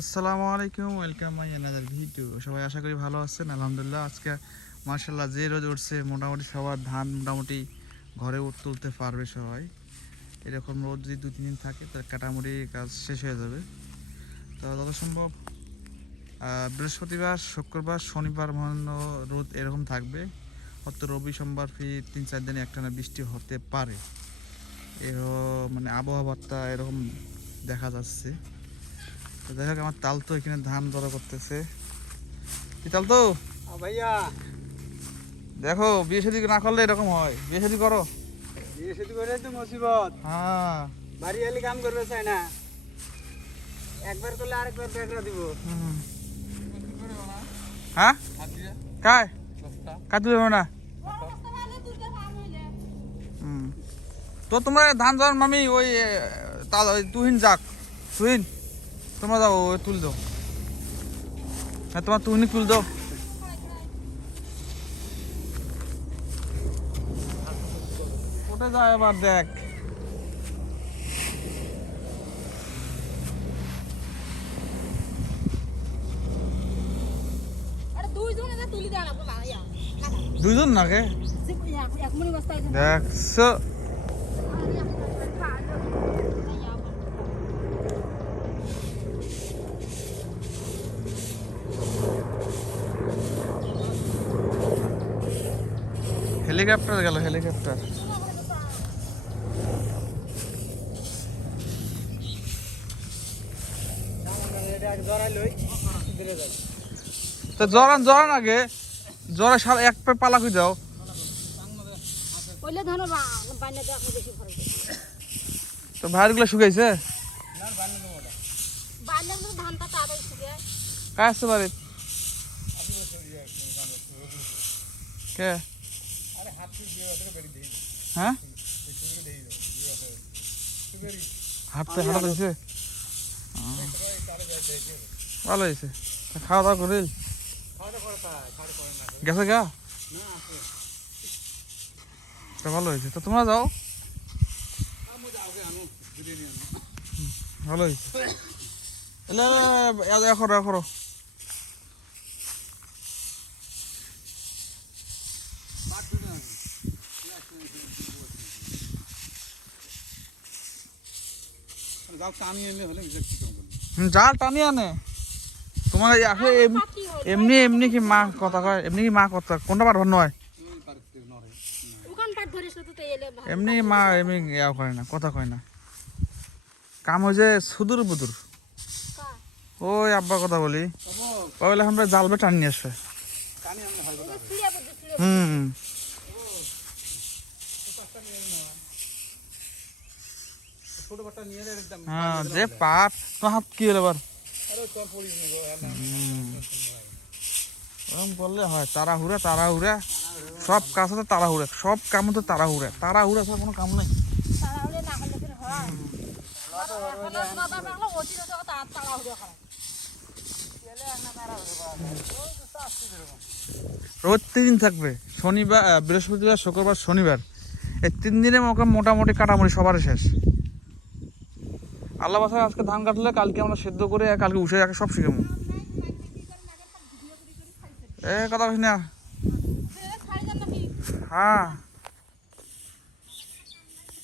আসসালামু আলাইকুম, welcome my another video সবাই আশা করি ভালো আছেন, আলহামদুলিল্লাহ। আজকে মার্শাল্লাহ যে রোজ উঠছে, মোটামুটি সবার ধান মোটামুটি ঘরে উঠ তুলতে পারবে সবাই। এরকম রোদ যদি দু তিন দিন থাকে তার কাটামুড়ি কাজ শেষ হয়ে যাবে। তো যত সম্ভব বৃহস্পতিবার, শুক্রবার, শনিবার মহান্য রোদ এরকম থাকবে। হয়তো রবি, সোমবার ফির তিন, চার দিনে একটানা বৃষ্টি হতে পারে। এর মানে আবহাওয়া আবহাওয়াটা এরকম দেখা যাচ্ছে। তো যাই আমার তাল তো এখানে ধান জড়ো করতেছে। কি তাল তো ভাইয়া। দেখো বিয়ে শাদি না করলে এরকম হয়। বিয়ে শাদি করো। বিয়ে শাদী করে তো মুসিবত। হ্যাঁ। বাড়ি এলে কাম করবে চাই না। একবার করলে আরেকবার বেগরা দিব। হ্যাঁ? কায়? কাজ দেবে না। তো তোমরা ধান যাওয়ার মামি ওই তাল ওই তুহিন যাক। তুহিন? তোমরা যাও তুল দাও। হ্যাঁ তোমার তুহিনি তুল দাও। ওটা যায় এবার দেখ। আরে দুইজন এটা তুলি দেওয়া লাগবে না দুইজন নাকি? এক হেলিকপ্টার গেল হেলিকপ্টার। তো জরান জরান আগে। জরা সারা এক পে পালা করে দাও তো ভাইরগুলো শুকাইছে? তাড়াতাড়ি আসতে পারে কে? হ্যাঁ হাঁটতে হাঁটা হয়েছে ভালো হয়েছে খাওয়া দাওয়া করিল গেছে গা তা ভালো হয়েছে তো তোমরা যাও ভালো হয়েছে এলে এলে হলে বিশেষ জাল টানি আনে। তোমার এমনি এমনি কি মা কথা কয়? এমনি কি মা কথা? কোনটা পার নয়। এমনি মা এমনি ইয়া করে না কথা কয় না। কাম হয়েছে সুদূর বুদুর? ওই আব্বার কথা বলি। ওই এখন জাল বে টানি আসবে। হুম। হ্যাঁ যে পাট তো হাত কি হলো গো ওরকম করলে হয় তাড়াহুড়া তাড়াহুড়া। সব কাজ হতে তাড়াহুড়া সব কাম হতে তাড়াহুড়া। তাড়াহুড়া ছাড়া কোনো কাম নেই। তাড়াহুড়ো না হলে ফির হয় এখন দাদা বাংলা অতিরিক্ত তাড়া তাড়াহুড়ো হয় রোজ তিন দিন থাকবে। শনিবার বৃহস্পতিবার শুক্রবার শনিবার। এই তিন দিনে মোকা মোটামুটি কাটামুড়ি সবার শেষ। আল্লাহ বাসায় আজকে ধান কাটলে কালকে আমরা সেদ্ধ করে কালকে উঠে যাকে সব শিখেবো এ কথা না। হ্যাঁ।